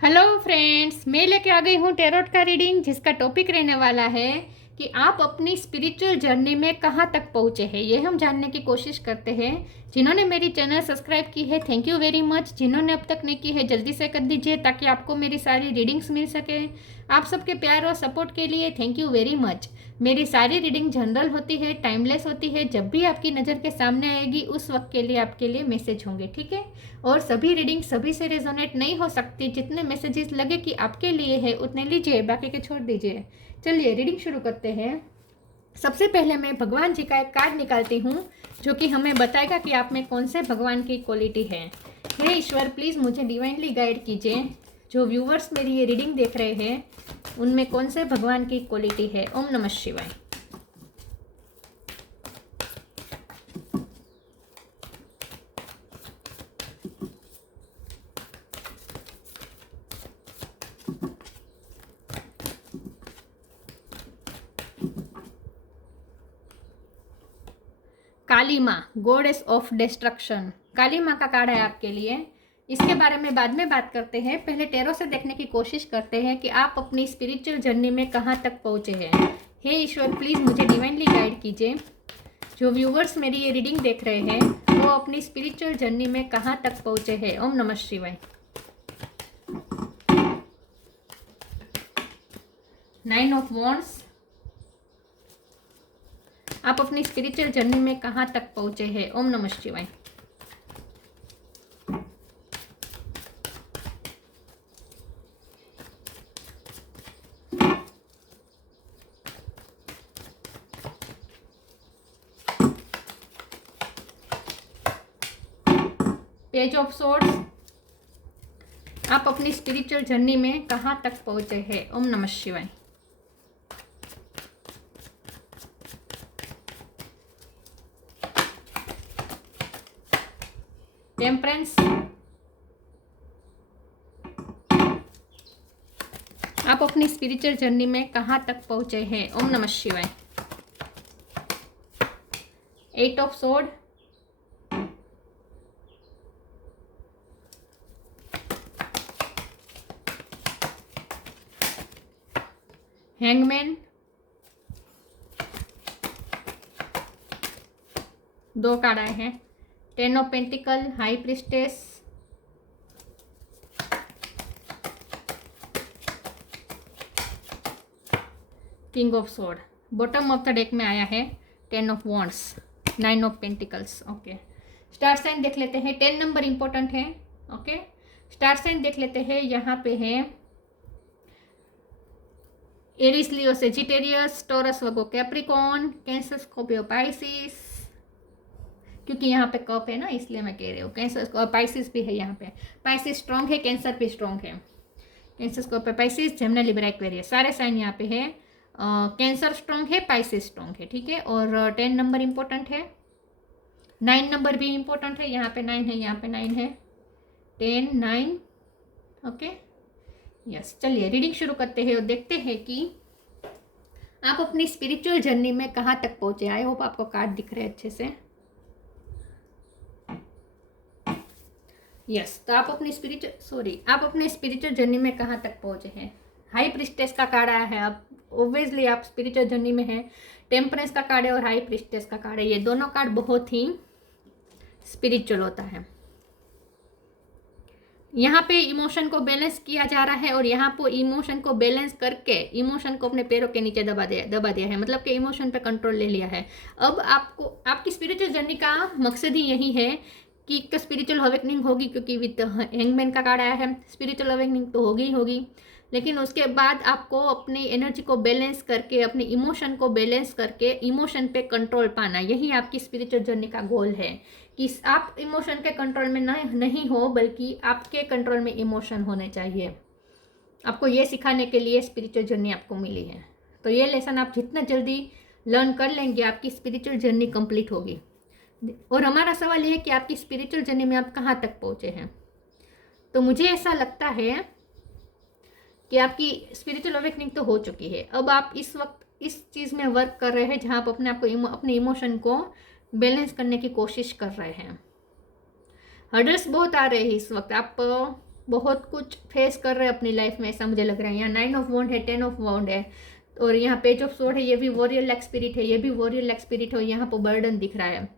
Hello friends, मैं लेके आ गई हूँ टैरोट का रीडिंग जिसका टॉपिक रहने वाला है कि आप अपनी स्पिरिचुअल जर्नी में कहाँ तक पहुँचे हैं। ये हम जानने की कोशिश करते हैं। जिन्होंने मेरी चैनल सब्सक्राइब की है थैंक यू वेरी मच। जिन्होंने अब तक नहीं की है जल्दी से कर दीजिए ताकि आपको मेरी सारी रीडिंग्स मिल सके। आप सबके प्यार और सपोर्ट के लिए थैंक यू वेरी मच। मेरी सारी रीडिंग जनरल होती है, टाइमलेस होती है। जब भी आपकी नज़र के सामने आएगी उस वक्त के लिए आपके लिए मैसेज होंगे, ठीक है। और सभी रीडिंग सभी से रेजोनेट नहीं हो सकती। जितने मैसेजेस लगे कि आपके लिए है उतने लीजिए, बाकी के छोड़ दीजिए। चलिए रीडिंग शुरू करते हैं। सबसे पहले मैं भगवान जी का एक कार्ड निकालती हूँ जो कि हमें बताएगा कि आप में कौन से भगवान की क्वालिटी है। हे ईश्वर, प्लीज़ मुझे डिवाइनली गाइड कीजिए। जो व्यूवर्स मेरी ये रीडिंग देख रहे हैं उनमें कौन से भगवान की क्वालिटी है। ओम नमः शिवाय। काली माँ, गॉडेस ऑफ डिस्ट्रक्शन, काली माँ का कार्ड है आपके लिए। इसके बारे में बाद में बात करते हैं। पहले टैरो से देखने की कोशिश करते हैं कि आप अपनी स्पिरिचुअल जर्नी में कहाँ तक पहुँचे हैं। हे ईश्वर, प्लीज़ मुझे डिवाइनली गाइड कीजिए। जो व्यूवर्स मेरी ये रीडिंग देख रहे हैं वो अपनी स्पिरिचुअल जर्नी में कहाँ तक पहुँचे हैं। ओम नमः शिवाय। 9 ऑफ वॉन्ड्स, आप अपनी स्पिरिचुअल जर्नी में कहाँ तक पहुँचे हैं। ओम नमः शिवाय। पेज ऑफ सोर्ड्स, आप अपनी स्पिरिचुअल जर्नी में कहाँ तक पहुँचे हैं। ओम नमः शिवाय। टेम्परेंस, आप अपनी स्पिरिचुअल जर्नी में कहाँ तक पहुँचे हैं। ओम नमः शिवाय। 8 ऑफ सोर्ड, हैंगमैन, 2 कार्ड आए हैं। 10 of pentacle, high priestess, king of sword. Bottom of the deck में आया है 10 of wands, 9 of pentacles. Okay, star sign देख लेते हैं। 10 नंबर इंपॉर्टेंट है। ओके, स्टार साइन देख लेते हैं। यहाँ पे है Aries, Leo, Sagittarius, Taurus, Virgo, Capricorn, Cancer, Scorpio, Pisces. क्योंकि यहाँ पे कप है ना इसलिए मैं कह रही हूँ। कैंसर और पाइसिस भी है यहाँ पे। पाइसिस स्ट्रॉन्ग है, कैंसर भी स्ट्रॉन्ग है। Cancer, Scorpio, Pisces, Gemini, Libra, Aquarius, सारे साइन यहाँ पे है। कैंसर स्ट्रॉन्ग है, पाइसिस स्ट्रॉन्ग है, ठीक है। और 10 नंबर इंपॉर्टेंट है। 9 नंबर भी इंपॉर्टेंट है। यहाँ पे 9 है, यहाँ पे 9 है। 10, 9। Okay, yes. चलिए रीडिंग शुरू करते हैं और देखते हैं कि आप अपनी स्पिरिचुअल जर्नी में कहाँ तक पहुँचे। आई होप आपको कार्ड दिख रहे हैं अच्छे से। यस, तो आप अपनी स्पिरिचुअल जर्नी में कहाँ तक पहुँचे हैं। हाई प्रिस्टेस का कार्ड आया है। अब ऑब्वियसली आप स्पिरिचुअल जर्नी में है। टेम्परेंस का कार्ड है और हाई प्रिस्टेस का कार्ड है। ये दोनों कार्ड बहुत ही स्पिरिचुअल होता है। यहाँ पे इमोशन को बैलेंस किया जा रहा है और यहाँ पे इमोशन को बैलेंस करके इमोशन को अपने पैरों के नीचे दबा दिया है। मतलब कि इमोशन पे कंट्रोल ले लिया है। अब आपको आपकी स्पिरिचुअल जर्नी का मकसद ही यही है कि स्पिरिचुअल अवेकनिंग होगी, क्योंकि विद हैंगमैन का कार्ड आया है। स्पिरिचुअल अवेकनिंग तो होगी ही होगी, लेकिन उसके बाद आपको अपनी एनर्जी को बैलेंस करके, अपने इमोशन को बैलेंस करके इमोशन पे कंट्रोल पाना, यही आपकी स्पिरिचुअल जर्नी का गोल है। कि आप इमोशन के कंट्रोल में नहीं हो, बल्कि आपके कंट्रोल में इमोशन होने चाहिए। आपको ये सिखाने के लिए स्पिरिचुअल जर्नी आपको मिली है। तो ये लेसन आप जितना जल्दी लर्न कर लेंगे आपकी स्पिरिचुअल जर्नी कंप्लीट होगी। और हमारा सवाल ये है कि आपकी स्पिरिचुअल जर्नी में आप कहाँ तक पहुँचे हैं। तो मुझे ऐसा लगता है कि आपकी स्पिरिचुअल अवेकनिंग तो हो चुकी है। अब आप इस वक्त इस चीज़ में वर्क कर रहे हैं जहाँ आप अपने इमोशन को बैलेंस करने की कोशिश कर रहे हैं। हर्डल्स बहुत आ रहे हैं इस वक्त। आप बहुत कुछ फेस कर रहे हैं अपनी लाइफ में, ऐसा मुझे लग रहा है। यहाँ 9 ऑफ वॉन्ड है, 10 ऑफ वॉन्ड है, और यहाँ पेज ऑफ स्वॉर्ड है, ये भी वॉरियर लाइक स्पिरिट है, ये भी वॉरियर लाइक स्पिरिट है, और यहाँ पर बर्डन दिख रहा है।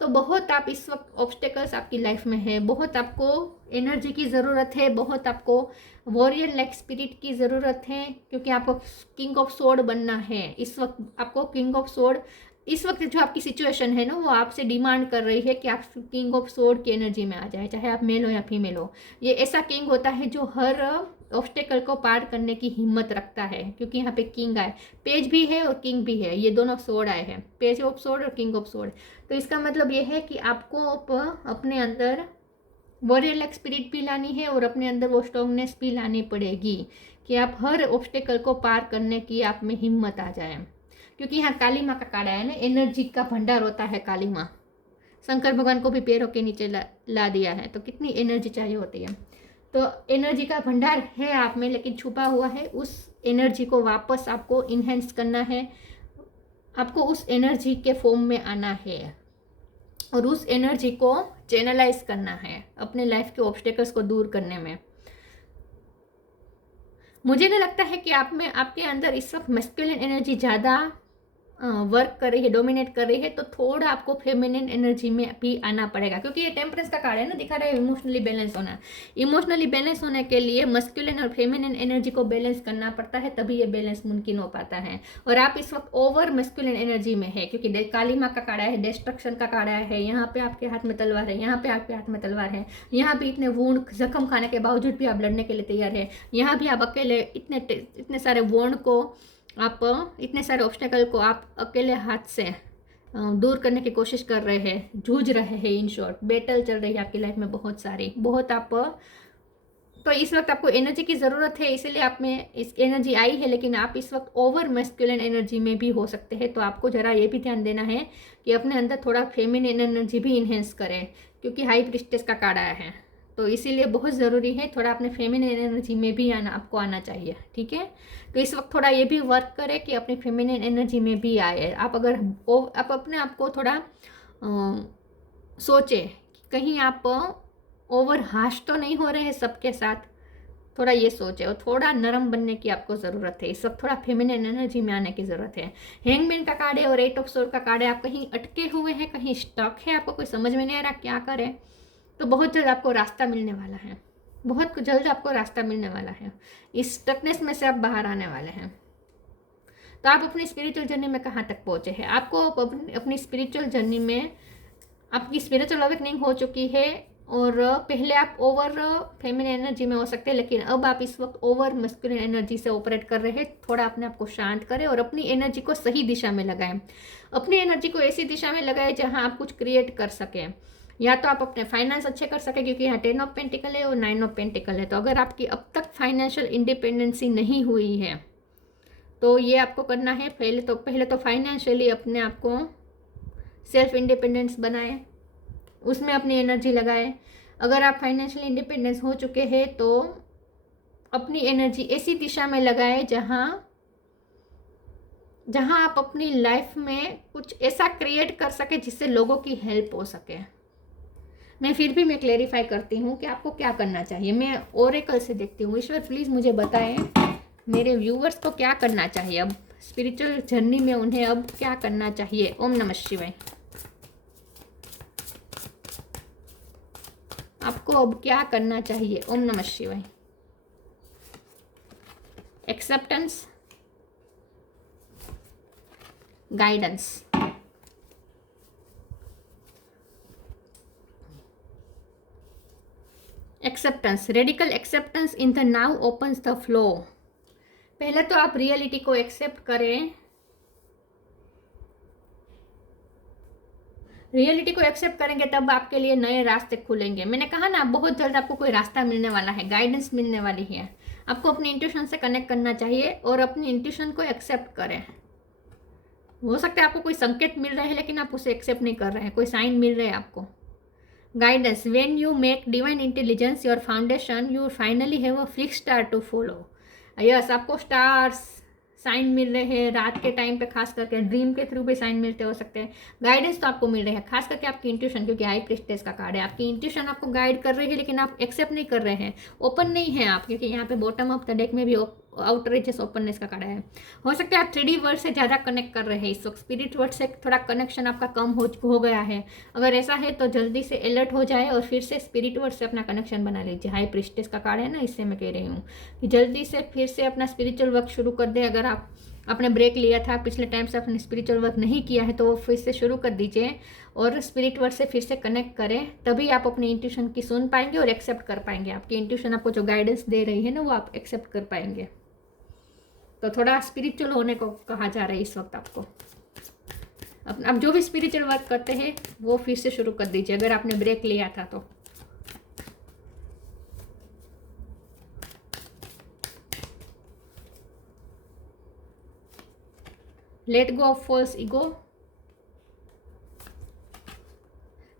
तो बहुत आप इस वक्त ऑब्स्टेकल्स आपकी लाइफ में है, बहुत आपको एनर्जी की ज़रूरत है, बहुत आपको वॉरियर लाइक स्पिरिट की ज़रूरत है, क्योंकि आपको किंग ऑफ स्वॉर्ड बनना है इस वक्त। आपको किंग ऑफ स्वॉर्ड इस वक्त जो आपकी सिचुएशन है ना, वो आपसे डिमांड कर रही है कि आप किंग ऑफ स्वॉर्ड की एनर्जी में आ जाए, चाहे आप मेल हो या फीमेल हो। ये ऐसा किंग होता है जो हर ऑब्स्टेकल को पार करने की हिम्मत रखता है, क्योंकि यहाँ पे किंग आए, पेज भी है और किंग भी है, ये दोनों स्वॉर्ड आए हैं, पेज ऑफ स्वॉर्ड और किंग ऑफ स्वॉर्ड। तो इसका मतलब ये है कि आपको अपने अंदर वॉरियर लाइक स्पिरिट भी लानी है, और अपने अंदर वो स्ट्रॉन्गनेस भी लानी पड़ेगी कि आप हर ऑब्स्टेकल को पार करने की आप में हिम्मत आ जाए। क्योंकि यहाँ काली माँ का कार्ड है ना, एनर्जी का भंडार होता है काली माँ। शंकर भगवान को भी पैरों के नीचे ला दिया है, तो कितनी एनर्जी चाहिए होती है। तो एनर्जी का भंडार है आप में, लेकिन छुपा हुआ है, उस एनर्जी को वापस आपको इन्हेंस करना है, आपको उस एनर्जी के फॉर्म में आना है और उस एनर्जी को चैनलाइज करना है अपने लाइफ के ऑब्स्टेकल्स को दूर करने में। मुझे नहीं लगता है कि आप में, आपके अंदर इस वक्त मैस्कुलिन एनर्जी ज़्यादा वर्क कर रही है, डोमिनेट कर रही है, तो थोड़ा आपको फेमिनिन एनर्जी में भी आना पड़ेगा, क्योंकि ये टेम्परेंस का कार्ड है ना, दिखा रहा है इमोशनली बैलेंस होना। इमोशनली बैलेंस होने के लिए मस्कुलिन और फेमिनिन एनर्जी को बैलेंस करना पड़ता है, तभी ये बैलेंस मुमकिन हो पाता है। और आप इस वक्त ओवर मस्कुलिन एनर्जी में है, क्योंकि काली माँ का कार्ड है, डिस्ट्रक्शन का कार्ड है, यहाँ पे आपके हाथ में तलवार है, यहाँ पे आपके हाथ में तलवार है, यहाँ भी इतने वुंड जख्म खाने के बावजूद भी आप लड़ने के लिए तैयार है, यहाँ भी आप अकेले इतने सारे वुंड को, आप इतने सारे ऑब्स्टेकल को आप अकेले हाथ से दूर करने की कोशिश कर रहे हैं, जूझ रहे हैं। इन शॉर्ट बैटल चल रही है आपकी लाइफ में बहुत सारी, बहुत आप। तो इस वक्त आपको एनर्जी की ज़रूरत है, इसीलिए आप में इस एनर्जी आई है, लेकिन आप इस वक्त ओवर मैस्कुलिन एनर्जी में भी हो सकते हैं। तो आपको ज़रा ये भी ध्यान देना है कि अपने अंदर थोड़ा फेमिनिन एनर्जी भी इन्हेंस करें, क्योंकि हाई प्रीस्टेस का कार्ड आया है, तो इसीलिए बहुत ज़रूरी है थोड़ा अपने फेमिनिन एनर्जी में भी आपको आना चाहिए। ठीक है, तो इस वक्त थोड़ा ये भी वर्क करें कि अपनी फेमिनिन एनर्जी में भी आए। आप अगर आप अपने आप को थोड़ा सोचें कि कहीं आप ओवर हाश तो नहीं हो रहे हैं सबके साथ, थोड़ा ये सोचें, और थोड़ा नरम बनने की आपको ज़रूरत है। इस वक्त थोड़ा फेमिनिन एनर्जी में आने की ज़रूरत है। हैंगमैन का कार्ड है और 8 ऑफ स्वॉर्ड का कार्ड है। आप कहीं अटके हुए हैं, कहीं स्टक है, आपको कोई समझ में नहीं आ रहा क्या करें, तो बहुत जल्द आपको रास्ता मिलने वाला है, बहुत जल्द आपको रास्ता मिलने वाला है। इस स्टकनेस में से आप बाहर आने वाले हैं। तो आप अपनी स्पिरिचुअल जर्नी में कहाँ तक पहुँचे हैं? आपको अपनी स्पिरिचुअल जर्नी में आपकी स्पिरिचुअल अवेकनिंग हो चुकी है, और पहले आप ओवर फेमिनिन एनर्जी में हो सकते हैं, लेकिन अब आप इस वक्त ओवर मस्कुलिन एनर्जी से ऑपरेट कर रहे हैं। थोड़ा अपने आप को शांत करें और अपनी एनर्जी को सही दिशा में लगाएं। अपनी एनर्जी को ऐसी दिशा में लगाएं जहां आप कुछ क्रिएट कर सकें, या तो आप अपने फाइनेंस अच्छे कर सकें, क्योंकि यहाँ 10 ऑफ पेंटिकल है और 9 ऑफ पेंटिकल है। तो अगर आपकी अब तक फाइनेंशियल इंडिपेंडेंसी नहीं हुई है, तो ये आपको करना है। पहले तो फाइनेंशियली अपने आप को सेल्फ इंडिपेंडेंस बनाएं, उसमें अपनी एनर्जी लगाएं। अगर आप फाइनेंशियल इंडिपेंडेंस हो चुके हैं, तो अपनी एनर्जी ऐसी दिशा में लगाएं जहां आप अपनी लाइफ में कुछ ऐसा क्रिएट कर सके जिससे लोगों की हेल्प हो सके। मैं क्लेरिफाई करती हूँ कि आपको क्या करना चाहिए। मैं ओरेकल से देखती हूँ। ईश्वर प्लीज़ मुझे बताएं मेरे व्यूवर्स को क्या करना चाहिए, अब स्पिरिचुअल जर्नी में उन्हें अब क्या करना चाहिए। ओम नमः शिवाय। आपको अब क्या करना चाहिए? ओम नमः शिवाय। Acceptance, guidance, acceptance, radical acceptance in the now opens the flow. पहले तो आप रियलिटी को एक्सेप्ट करें, रियलिटी को एक्सेप्ट करेंगे तब आपके लिए नए रास्ते खुलेंगे। मैंने कहा ना, बहुत जल्द आपको कोई रास्ता मिलने वाला है, गाइडेंस मिलने वाली है। आपको अपनी इंट्यूशन से कनेक्ट करना चाहिए और अपनी इंट्यूशन को एक्सेप्ट करें। हो सकता है आपको कोई संकेत मिल रहा है, लेकिन आप उसे एक्सेप्ट नहीं कर रहे हैं। कोई साइन मिल रहे हैं आपको। Guidance, when you make divine intelligence your foundation, you finally have a fix star to follow. Yes, आपको स्टार्स साइन मिल रहे हैं रात के टाइम पे, खास करके ड्रीम के थ्रू भी साइन मिलते हो सकते हैं। गाइडेंस तो आपको मिल रहे हैं, खास करके आपकी इंट्यूशन, क्योंकि हाई प्रीस्टेस का कार्ड है। आपकी इंट्यूशन आपको गाइड कर रही है, लेकिन आप एक्सेप्ट नहीं कर रहे हैं, ओपन नहीं है आप, क्योंकि यहाँ पे बॉटम ऑफ द डेक में भी आउटरीचेस ओपननेस का कार्ड है। हो सकता है आप 3D वर्ड से ज़्यादा कनेक्ट कर रहे हैं इस वक्त, स्पिरिट वर्ड से थोड़ा कनेक्शन आपका कम हो गया है। अगर ऐसा है तो जल्दी से अलर्ट हो जाए और फिर से स्पिरिट वर्ड से अपना कनेक्शन बना लीजिए। हाई प्रीस्टेस का कार्ड है ना, इससे मैं कह रही हूँ कि जल्दी से फिर से अपना स्पिरिचुअल वर्क शुरू कर दे। अगर आप आपने ब्रेक लिया था, पिछले टाइम से आपने स्पिरिचुअल वर्क नहीं किया है, तो वो फिर से शुरू कर दीजिए और स्पिरिट वर्ड से फिर से कनेक्ट करें, तभी आप अपनी इंट्यूशन की सुन पाएंगे और एक्सेप्ट कर पाएंगे। आपकी इंट्यूशन आपको जो गाइडेंस दे रही है ना, वो आप एक्सेप्ट कर पाएंगे। तो थोड़ा स्पिरिचुअल होने को कहा जा रहा है इस वक्त आपको। अब जो भी स्पिरिचुअल वर्क करते हैं वो फिर से शुरू कर दीजिए, अगर आपने ब्रेक लिया था तो। Let go of false ego,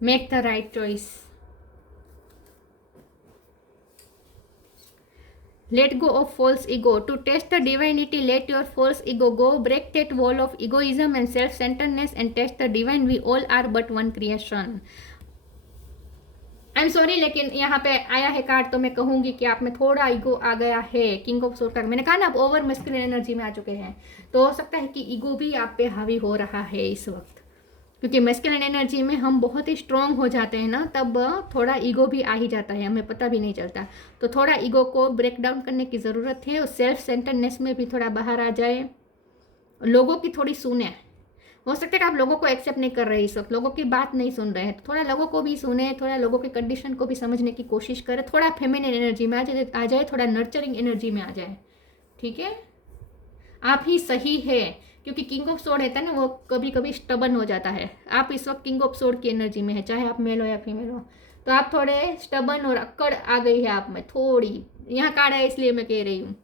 make the right choice. Let go of false ego. To test the divinity, let your false ego go. Break that wall of egoism and self-centeredness and test the divine. We all are but one creation. I am sorry, लेकिन यहाँ पे आया है card तो मैं कहूँगी कि आप में थोड़ा ईगो आ गया है। किंग ऑफ सोर्ड का मैंने कहा ना, आप ओवर मैस्कुलिन एनर्जी में आ चुके हैं, तो हो सकता है कि ईगो भी आप पे हावी हो रहा है इस वक्त, क्योंकि मैस्कुलिन एनर्जी में हम बहुत ही स्ट्रॉन्ग हो जाते हैं ना, तब थोड़ा ईगो भी आ ही जाता है, हमें पता भी नहीं चलता। तो थोड़ा ईगो को ब्रेक डाउन करने की ज़रूरत है और सेल्फ सेंटरनेस में भी थोड़ा बाहर आ जाए, लोगों की थोड़ी सुने। हो सकता है कि आप लोगों को एक्सेप्ट नहीं कर रहे इस वक्त, लोगों की बात नहीं सुन रहे हैं, तो थोड़ा लोगों को भी सुने, थोड़ा लोगों की कंडीशन को भी समझने की कोशिश करें, थोड़ा फेमिनिन एनर्जी में आ जाए, थोड़ा नर्चरिंग एनर्जी में आ जाए। ठीक है, आप ही सही है, क्योंकि किंग ऑफ सोर्ड रहता है ना, वो कभी कभी स्टबन हो जाता है। आप इस वक्त किंग ऑफ सोर्ड की एनर्जी में है, चाहे आप मेल हो या फीमेल हो, तो आप थोड़े स्टबन और अक्कड़ आ गई है आप में थोड़ी। यहाँ कार्ड है इसलिए मैं कह रही हूँ।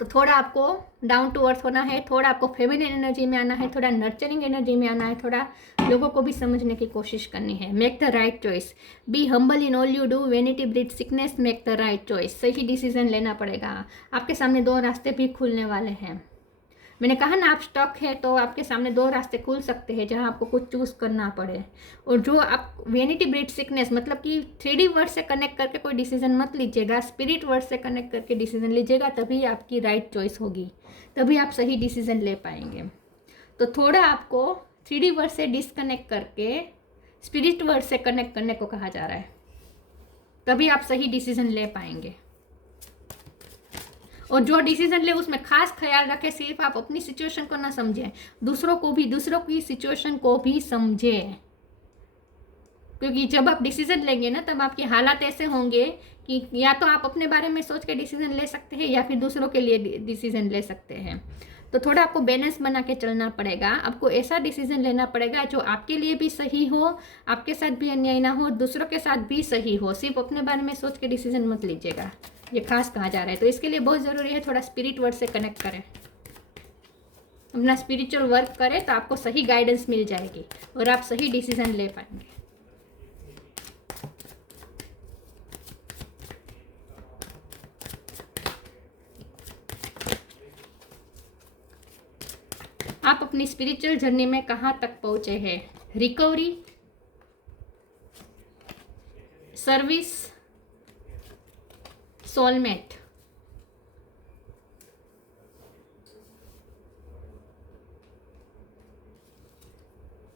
तो थोड़ा आपको डाउन टू अर्थ होना है, थोड़ा आपको फेमिनिन एनर्जी में आना है, थोड़ा नर्चरिंग एनर्जी में आना है, थोड़ा लोगों को भी समझने की कोशिश करनी है। Make the right choice, be humble in all you do, vanity breed sickness, make the right choice. सही डिसीजन लेना पड़ेगा। आपके सामने 2 रास्ते भी खुलने वाले हैं। मैंने कहा ना, आप स्टक है तो आपके सामने 2 रास्ते खुल सकते हैं जहां आपको कुछ चूज करना पड़े। और जो आप वेनिटी ब्रीड सिकनेस, मतलब कि 3D वर्ड से कनेक्ट करके कोई डिसीजन मत लीजिएगा, स्पिरिट वर्ड से कनेक्ट करके डिसीजन लीजिएगा, तभी आपकी राइट चॉइस होगी, तभी आप सही डिसीजन ले पाएंगे। तो थोड़ा आपको 3D वर्ड से डिस्कनेक्ट करके स्पिरिट वर्ड से कनेक्ट करने को कहा जा रहा है, तभी आप सही डिसीजन ले पाएंगे। और जो डिसीजन ले उसमें खास ख्याल रखें, सिर्फ आप अपनी सिचुएशन को ना समझें, दूसरों की सिचुएशन को भी समझें। क्योंकि जब आप डिसीजन लेंगे ना, तब आपके हालात ऐसे होंगे कि या तो आप अपने बारे में सोच के डिसीजन ले सकते हैं या फिर दूसरों के लिए डिसीजन ले सकते हैं। तो थोड़ा आपको बैलेंस बना के चलना पड़ेगा। आपको ऐसा डिसीजन लेना पड़ेगा जो आपके लिए भी सही हो, आपके साथ भी अन्याय ना हो, दूसरों के साथ भी सही हो। सिर्फ अपने बारे में सोच के डिसीजन मत लीजिएगा, ये खास कहा जा रहा है। तो इसके लिए बहुत ज़रूरी है थोड़ा स्पिरिट वर्ड से कनेक्ट करें, अपना स्पिरिचुअल वर्क करें, तो आपको सही गाइडेंस मिल जाएगी और आप सही डिसीजन ले पाएंगे। आप अपनी स्पिरिचुअल जर्नी में कहाँ तक पहुँचे हैं? Recovery, service, soulmate.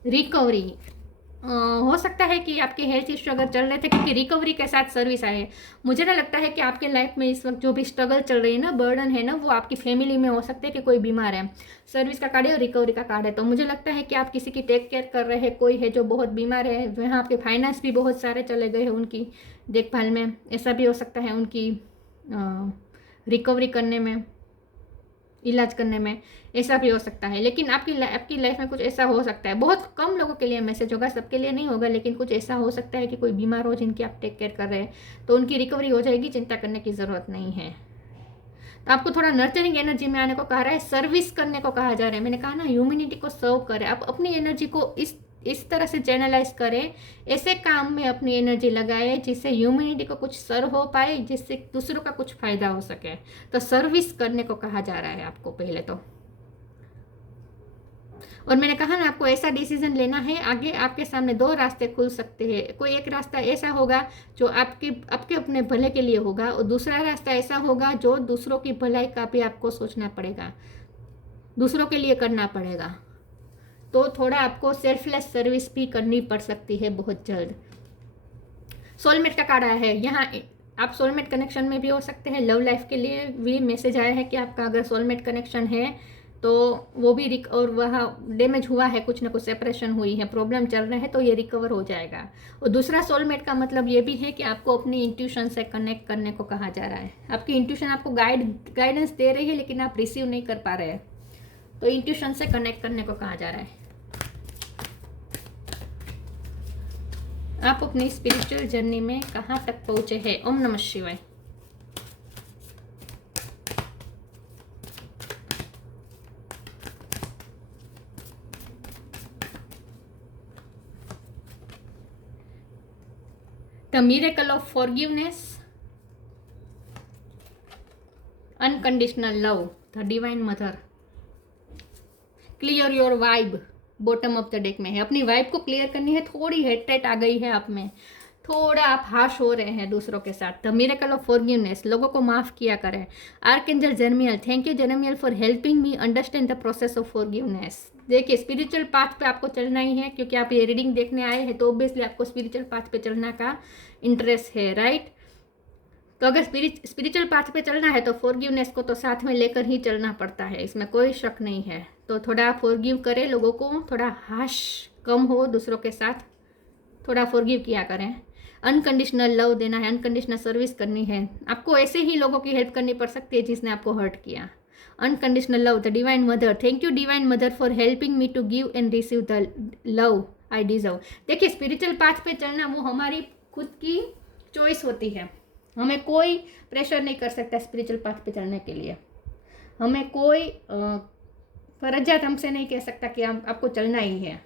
रिकवरी हो सकता है कि आपके हेल्थ इश्यू अगर चल रहे थे, क्योंकि रिकवरी के साथ सर्विस आए। मुझे ना लगता है कि आपके लाइफ में इस वक्त जो भी स्ट्रगल चल रही है ना, बर्डन है ना, वो आपकी फैमिली में हो सकते हैं कि कोई बीमार है। सर्विस का कार्ड है और रिकवरी का कार्ड है, तो मुझे लगता है कि आप किसी की टेक केयर कर रहे हैं, कोई है जो बहुत बीमार है, वहाँ आपके फाइनेंस भी बहुत सारे चले गए हैं उनकी देखभाल में, ऐसा भी हो सकता है उनकी रिकवरी करने में, इलाज करने में, ऐसा भी हो सकता है। लेकिन आपकी लाइफ में कुछ ऐसा हो सकता है, बहुत कम लोगों के लिए मैसेज होगा, सबके लिए नहीं होगा, लेकिन कुछ ऐसा हो सकता है कि कोई बीमार हो जिनकी आप टेक केयर कर रहे हैं, तो उनकी रिकवरी हो जाएगी, चिंता करने की ज़रूरत नहीं है। तो आपको थोड़ा नर्चरिंग एनर्जी में आने को कहा रहा है, सर्विस करने को कहा जा रहा है। मैंने कहा ना, ह्यूमैनिटी को सर्व करें, आप अपनी एनर्जी को इस तरह से चैनलाइज करें, ऐसे काम में अपनी एनर्जी लगाए जिससे ह्यूमैनिटी को कुछ सर्व हो पाए, जिससे दूसरों का कुछ फायदा हो सके। तो सर्विस करने को कहा जा रहा है आपको पहले तो। और मैंने कहा ना, आपको ऐसा डिसीजन लेना है, आगे आपके सामने दो रास्ते खुल सकते हैं। कोई एक रास्ता ऐसा होगा जो आपके आपके अपने भले के लिए होगा, और दूसरा रास्ता ऐसा होगा जो दूसरों की भलाई का भी आपको सोचना पड़ेगा, दूसरों के लिए करना पड़ेगा। तो थोड़ा आपको सेल्फलेस सर्विस भी करनी पड़ सकती है बहुत जल्द। सोलमेट का कार्ड आया है यहाँ, आप सोलमेट कनेक्शन में भी हो सकते हैं। लव लाइफ के लिए भी मैसेज आया है कि आपका अगर सोलमेट कनेक्शन है तो वो भी और वह डैमेज हुआ है, कुछ ना कुछ सेपरेशन हुई है, प्रॉब्लम चल रहे हैं, तो ये रिकवर हो जाएगा। और दूसरा सोलमेट का मतलब ये भी है कि आपको अपनी इंट्यूशन से कनेक्ट करने को कहा जा रहा है। आपकी इंट्यूशन आपको गाइडेंस दे रही है, लेकिन आप रिसीव नहीं कर पा रहे हैं, तो इंट्यूशन से कनेक्ट करने को कहा जा रहा है। आप अपनी स्पिरिचुअल जर्नी में कहाँ तक पहुंचे हैं? ओम नमः शिवाय। The miracle of forgiveness, unconditional love, the divine mother, clear your vibe, bottom of the deck में है। अपनी वाइब को क्लियर करनी है, थोड़ी हेट्रेट आ गई है आप में, थोड़ा आप हाश हो रहे हैं दूसरों के साथ। द मिरेकल ऑफ फॉरगिवनेस, लोगों को माफ किया करें। Archangel Jeremiel, thank you Jeremiel for helping me understand the process of forgiveness. देखिए, स्पिरिचुअल पाथ पे आपको चलना ही है, क्योंकि आप ये रीडिंग देखने आए हैं, तो ऑब्वियसली आपको स्पिरिचुअल पाथ पे चलना का इंटरेस्ट है, राइट। तो अगर स्पिरिचुअल पाथ पे चलना है तो फॉरगिवनेस को तो साथ में लेकर ही चलना पड़ता है, इसमें कोई शक नहीं है। तो थोड़ा फॉरगिव करें लोगों को, थोड़ा हाश कम हो दूसरों के साथ, थोड़ा फॉरगिव किया करें। अनकंडीशनल लव देना है, अनकंडीशनल सर्विस करनी है। आपको ऐसे ही लोगों की हेल्प करनी पड़ सकती है जिसने आपको हर्ट किया। Unconditional love, the divine mother, thank you divine mother for helping me to give and receive the love I deserve. देखिए, स्पिरिचुअल पाथ पे चलना वो हमारी खुद की चॉइस होती है, हमें कोई प्रेशर नहीं कर सकता स्पिरिचुअल पाथ पे चलने के लिए। हमें कोई फर्जियात हमसे नहीं कह सकता कि आपको चलना ही है।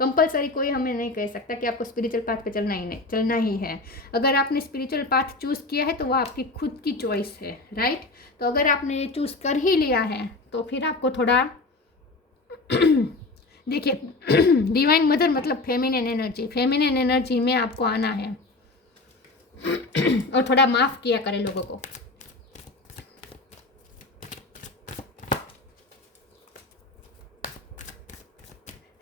कंपलसरी कोई हमें नहीं कह सकता कि आपको स्पिरिचुअल पाथ पे चलना ही है। अगर आपने स्पिरिचुअल पाथ चूज़ किया है तो वो आपकी खुद की चॉइस है, राइट। तो अगर आपने ये चूज़ कर ही लिया है तो फिर आपको थोड़ा देखिए, डिवाइन मदर मतलब फेमिनिन एनर्जी, फेमिनिन एनर्जी में आपको आना है और थोड़ा माफ किया करें लोगों को।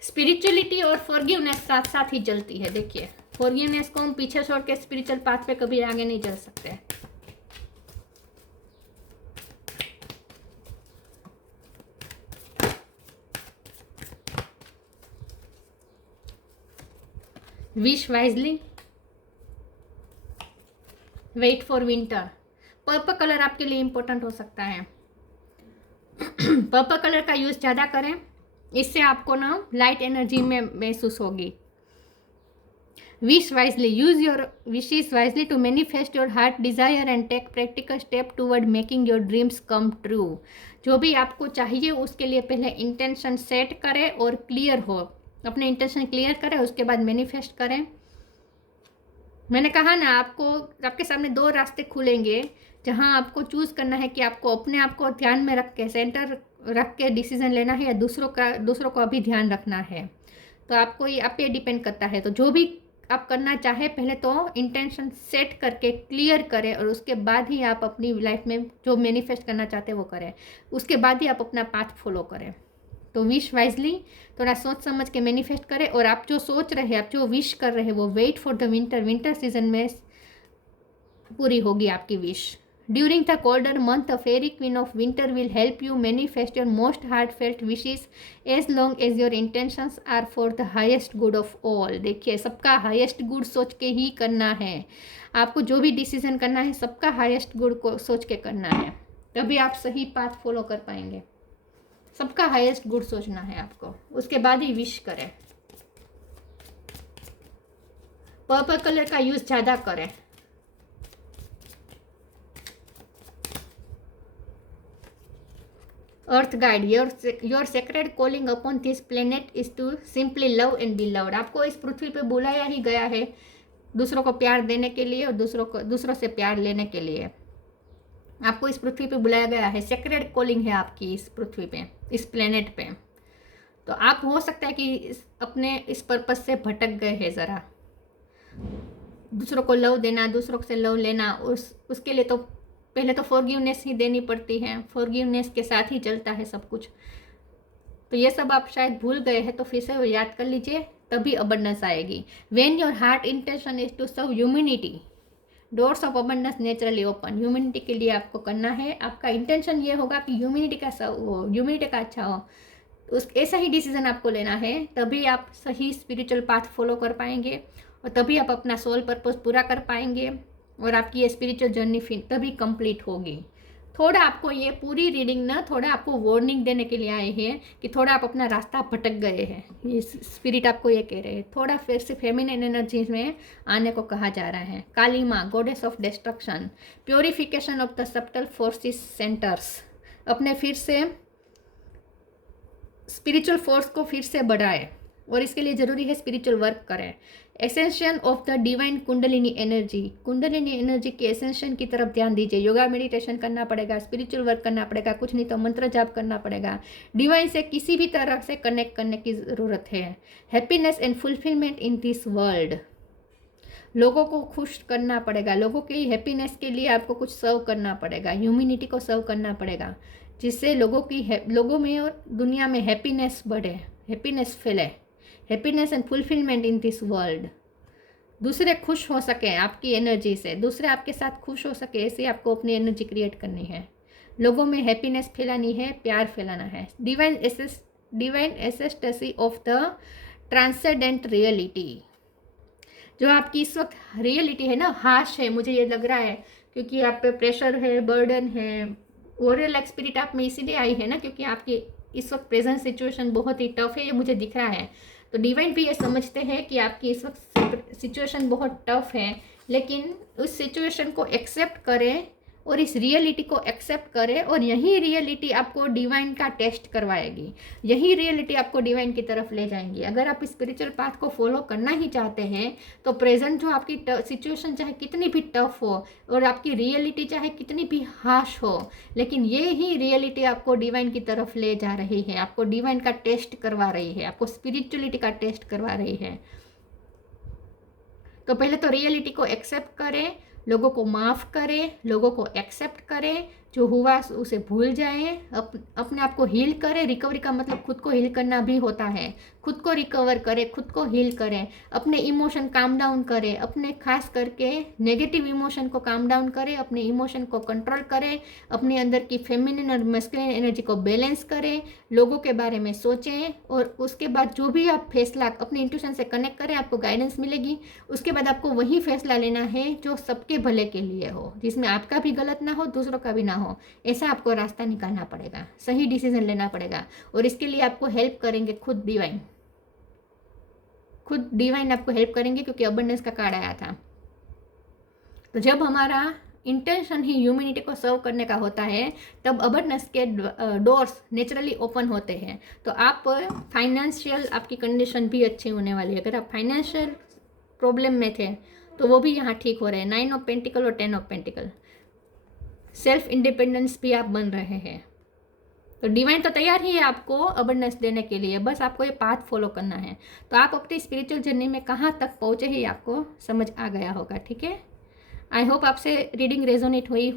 स्पिरिचुअलिटी और फॉरगिवनेस साथ साथ ही चलती है। देखिए, फॉरगिवनेस को हम पीछे छोड़ के स्पिरिचुअल पाथ पे कभी आगे नहीं चल सकते। Wish wisely, wait for winter. Purple colour आपके लिए इंपॉर्टेंट हो सकता है। पर्पल कलर का यूज ज़्यादा करें, इससे आपको ना लाइट एनर्जी में महसूस होगी। Wish wisely, use your wishes wisely to manifest your heart desire and take practical step toward making your dreams come true. जो भी आपको चाहिए उसके लिए पहले इंटेंशन सेट करें और क्लियर हो, अपने इंटेंशन क्लियर करें, उसके बाद मैनिफेस्ट करें। मैंने कहा ना, आपके सामने दो रास्ते खुलेंगे जहां आपको चूज़ करना है कि आपको अपने आप को ध्यान में रख के, सेंटर रख के डिसीजन लेना है या दूसरों को अभी ध्यान रखना है। तो आपको ये आप पे डिपेंड करता है। तो जो भी आप करना चाहे पहले तो इंटेंशन सेट करके क्लियर करें, और उसके बाद ही आप अपनी लाइफ में जो मैनिफेस्ट करना चाहते हैं वो करें, उसके बाद ही आप अपना पाथ फॉलो करें। तो विश वाइजली, थोड़ा सोच समझ के मैनिफेस्ट करें। और आप जो सोच रहे हैं, आप जो विश कर रहे हैं, वो wait for the winter season में पूरी होगी आपकी wish. During the colder month, a fairy queen of winter will help you manifest your most heartfelt wishes as long as your intentions are for the highest good of all. देखिए, सबका highest good सोच के ही करना है। आपको जो भी decision करना है सबका हाइएस्ट गुड को सोच के करना है, तभी आप सही पाथ फॉलो कर पाएंगे। सबका हाईएस्ट गुड सोचना है आपको, उसके बाद ही विश करें। पर्पल कलर का यूज ज़्यादा करें। Earth guide your sacred calling upon this planet is to simply love and be loved. आपको इस पृथ्वी पे बुलाया ही गया है दूसरों को प्यार देने के लिए और दूसरों से प्यार लेने के लिए। आपको इस पृथ्वी पे बुलाया गया है, सेक्रेड कॉलिंग है आपकी इस पृथ्वी पे, इस प्लेनेट पे। तो आप हो सकता है कि अपने इस पर्पस से भटक गए हैं ज़रा। दूसरों को लव देना, दूसरों से लव लेना, उसके लिए तो पहले तो फॉरगिवनेस ही देनी पड़ती है। फॉरगिवनेस के साथ ही चलता है सब कुछ। तो ये सब आप शायद भूल गए हैं, तो फिर से याद कर लीजिए, तभी अबंडेंस आएगी। When your heart intention is to serve humanity, doors of abundance naturally open. Humanity के लिए आपको करना है, आपका इंटेंशन ये होगा कि ह्यूमैनिटी का अच्छा हो, उस ऐसा ही डिसीजन आपको लेना है, तभी आप सही स्पिरिचुअल पाथ फॉलो कर पाएंगे और तभी आप अपना सोल पर्पस पूरा कर पाएंगे और आपकी ये स्पिरिचुअल जर्नी फिर तभी कंप्लीट होगी। थोड़ा आपको ये पूरी रीडिंग ना थोड़ा आपको वार्निंग देने के लिए आए हैं कि थोड़ा आप अपना रास्ता भटक गए हैं। ये स्पिरिट आपको ये कह रहे हैं, थोड़ा फिर से फेमिनिन एनर्जीज में आने को कहा जा रहा है। काली माँ, goddess of destruction, purification of the subtle forces centres, अपने फिर से स्पिरिचुअल फोर्स को फिर से बढ़ाए और इसके लिए ज़रूरी है स्पिरिचुअल वर्क करें। Ascension of the divine kundalini energy, kundalini energy के एसेंशन की तरफ ध्यान दीजिए। योगा मेडिटेशन करना पड़ेगा, स्पिरिचुअल वर्क करना पड़ेगा, कुछ नहीं तो मंत्र जाप करना पड़ेगा। डिवाइन से किसी भी तरह से कनेक्ट करने की ज़रूरत है। Happiness and fulfilment in this world, लोगों को खुश करना पड़ेगा, लोगों की हैप्पीनेस के लिए आपको कुछ सर्व करना पड़ेगा, ह्यूमैनिटी को सर्व करना पड़ेगा, जिससे लोगों में और दुनिया में हैप्पीनेस बढ़े, हैप्पीनेस फैले, happiness and fulfilment in this world. दूसरे खुश हो सके आपकी एनर्जी से, दूसरे आपके साथ खुश हो सके, ऐसे आपको अपनी एनर्जी क्रिएट करनी है। लोगों में हैप्पीनेस फैलानी है, प्यार फैलाना है। Divine ecstasy of the transcendent reality, जो आपकी इस वक्त रियलिटी है ना, हाश है, मुझे ये लग रहा है, क्योंकि आप पे प्रेशर है, बर्डन है। वॉरियर लाइक स्पिरिट आप में इसीलिए आई है ना, क्योंकि आपकी इस वक्त प्रेजेंट सिचुएशन बहुत ही टफ है, ये मुझे दिख रहा है। तो डिवाइन भी ये समझते हैं कि आपकी इस वक्त सिचुएशन बहुत टफ है, लेकिन उस सिचुएशन को एक्सेप्ट करें और इस रियलिटी को एक्सेप्ट करें, और यही रियलिटी आपको डिवाइन का टेस्ट करवाएगी, यही रियलिटी आपको डिवाइन की तरफ ले जाएंगी। अगर आप स्पिरिचुअल पाथ को फॉलो करना ही चाहते हैं तो प्रेजेंट जो आपकी सिचुएशन चाहे कितनी भी टफ हो और आपकी रियलिटी चाहे कितनी भी हाश हो, लेकिन ये ही रियलिटी आपको डिवाइन की तरफ ले जा रही है, आपको डिवाइन का टेस्ट करवा रही है, आपको स्पिरिचुअलिटी का टेस्ट करवा रही है। तो पहले तो रियलिटी को एक्सेप्ट करें, लोगों को माफ़ करें, लोगों को एक्सेप्ट करें, जो हुआ उसे भूल जाएं, अपने आप को हील करें। रिकवरी का मतलब खुद को हील करना भी होता है, खुद को रिकवर करें, खुद को हील करें, अपने इमोशन काम डाउन करें, अपने खास करके नेगेटिव इमोशन को काम डाउन करें, अपने इमोशन को कंट्रोल करें, अपने अंदर की फेमिनिन और मैस्कुलिन एनर्जी को बैलेंस करें, लोगों के बारे में सोचें, और उसके बाद जो भी आप फैसला अपने इंट्यूशन से कनेक्ट करें, आपको गाइडेंस मिलेगी। उसके बाद आपको वही फैसला लेना है जो सबके भले के लिए हो, जिसमें आपका भी गलत ना हो, दूसरों का भी ना हो, ऐसा आपको रास्ता निकालना पड़ेगा, सही डिसीजन लेना पड़ेगा। और इसके लिए आपको हेल्प करेंगे खुद डिवाइन आपको हेल्प करेंगे, क्योंकि अबंडेंस का कार्ड आया था। तो जब हमारा इंटेंशन ही ह्यूमैनिटी को सर्व करने का होता है, तब अबंडेंस के डोर्स नेचुरली ओपन होते हैं। तो आप फाइनेंशियल, आपकी कंडीशन भी अच्छी होने वाली है। अगर आप फाइनेंशियल प्रॉब्लम में थे तो वो भी यहाँ ठीक हो रहे हैं। 9 ऑफ पेंटिकल और 10 ऑफ पेंटिकल, सेल्फ इंडिपेंडेंस भी आप बन रहे हैं। तो डिवाइन तो तैयार ही है आपको अबंडेंस देने के लिए, बस आपको ये पाथ फॉलो करना है। तो आप अपनी स्पिरिचुअल जर्नी में कहाँ तक पहुँचे ही आपको समझ आ गया होगा। ठीक है, आई होप आपसे रीडिंग रेजोनेट हुई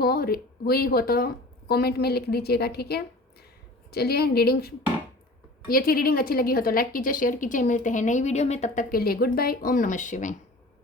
हो तो कमेंट में लिख दीजिएगा। ठीक है, चलिए ये थी रीडिंग। अच्छी लगी हो तो लाइक कीजिए, शेयर कीजिए। मिलते हैं नई वीडियो में, तब तक के लिए गुड बाय। ओम नमः शिवाय।